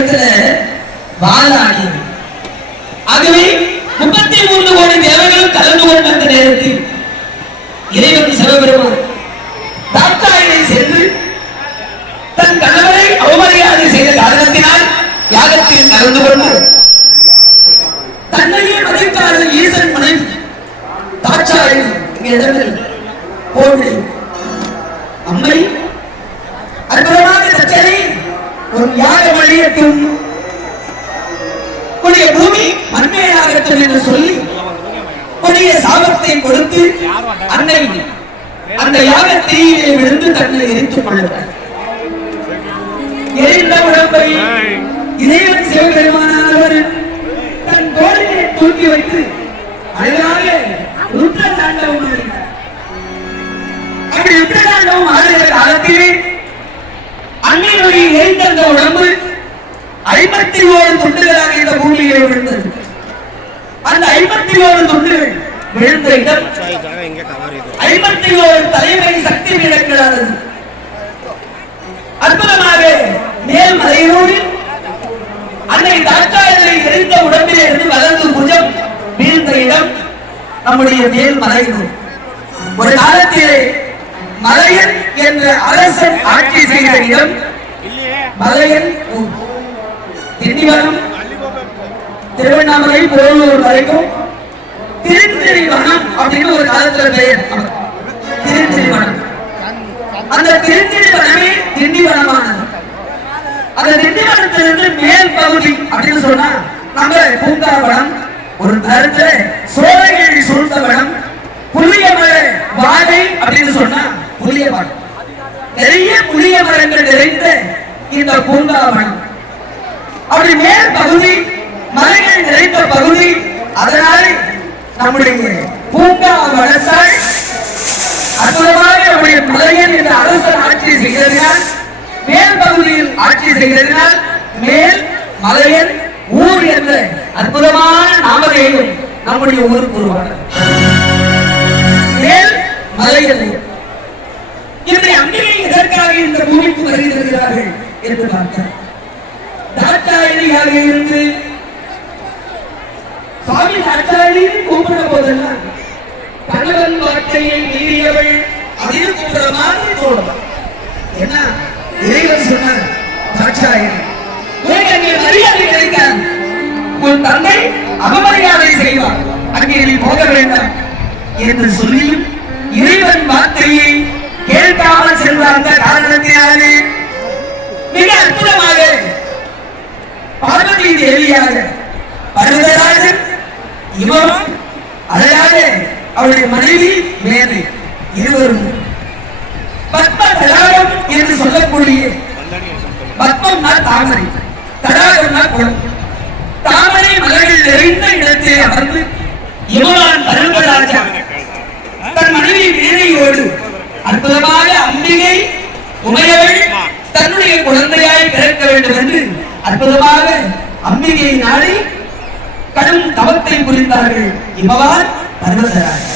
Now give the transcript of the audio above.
இடத்துல வாழாடியது ஆகவே முப்பத்தி மூன்று கோடி தேவைகளும் கலந்து கொண்ட அந்த நேரத்தில் இறைவன் சிவபெருமான் தாத்தாயினை சென்று தன் கணவரை அவமரியாதை செய்த காரணத்தினால் யாகத்தில் கலந்து கொண்டார் தன்னையே மதிக்காத ஈசன் மனைவி. தாட்சாயணி இங்கே இடமில் போன்றேன் என்று சொல்லி கொடிய சாபத்தை கொடுத்து அன்னை அந்த யாகத்தீயிலே விழுந்து தன்னை எரித்துக் கொள்ளுகிறார். எரிந்த உடம்பை இறைவன் சிவபெருமானவர் தன் தோழிலே தூக்கி வைத்து அழகாக ருத்ர தாண்டவம் அப்படி ருத்ர தாண்டவம் ஆடுகிற காலத்திலே எரிந்த அந்த உடம்பு ஐம்பத்தி ஓரு துண்டுகளாக இந்த பூமியிலே விழுந்தது அந்த ஐம்பத்தி ஓரு தொண்டுகள் விழுந்த இடம். ஐம்பத்தி ஓரு தலைமை சக்தி பீடங்களானது அற்புதமாக மேல்மலையூரில் அன்னை தாத்தாயனை எரிந்த உடம்பிலே இருந்து வளர்ந்து புஜம் வீழ்ந்த இடம் நம்முடைய மேல்மலையூர் ஒரு காலத்திலே மலையன் என்ற அரசன் ஆட்சி செய்த இடம் மலையன் திண்டிவனம் திருவண்ணாமலை போலூர் வரைக்கும் திருத்திரிவனம் அப்படின்னு ஒரு காலத்துல பெயர் திருத்திரிவனம் அந்த திருத்திரிவனமே திண்டிவனமானது. அந்த திண்டிவனத்திலிருந்து மேல் பகுதி அப்படின்னு சொன்னா நம்ம பூங்காவனம் ஒரு கருத்துல சோலைகள் சூழ்ந்த வனம் புளிய மர வாகை அப்படின்னு சொன்னா புளிய மரம் நிறைய புளிய மரங்கள் நிறைந்த இந்த பூங்காவனம். அப்படி மேல் பகுதி மலைகள் நிறைந்த பகுதி அதனால நம்முடைய பூங்கா வளர்த்தால் அற்புதமாக நம்முடைய மலையன் இந்த அரசர் ஆட்சி செய்ததினால் மேல் பகுதியில் ஆட்சி செய்ததினால் மேல் மலையன் ஊர் என்ற அற்புதமான நாமதேயம் நம்முடைய ஊருக்கு உருவானது. மேல் மலையன் ஊர். இன்றைய அம்பிகை எதற்காக இந்த பூமிக்கு வருகிறார்கள் என்று பார்த்தார் தாட்சாயணியாக இருந்து சுவாமி தாட்சாயணி கூப்பிட போதெல்லாம் கணவன் வார்த்தையை மீறியவள் அதில் கூப்பிட மாதிரி தோணும். என்ன? இறைவன் சொன்னார் தாட்சாயணி உனக்கு அங்கே மரியாதை கிடைக்காது. உன் தந்தை அவமரியாதை செய்வார். அங்கே நீ போக வேண்டாம். என்று சொல்லியும் இறைவன் வார்த்தையை கேட்காமல் சென்ற அந்த காரணத்தினாலே. மிக அற்புதமாக பார்வதி தேவியாக இவரும் அழகாக அவருடைய மனைவி மேரி இருவரும் பத்ம தடாகம் என்று சொல்லக்கூடிய பத்மம்னா தாமரை. தடாகம்னா குளம் தாமரை மலர்கள் நிறைந்த இடத்தை அமர்ந்து இமவான் பருவராஜா தன் மனைவி மேனையோடு அற்புதமாக அம்பிகை உமையவள் தன்னுடைய குழந்தையாய் பிறக்க வேண்டும் என்று அற்புதமாக அம்பிகையை நாடி கடும் தவத்தை புரிந்தார்கள் இமவான் பர்வதராஜ்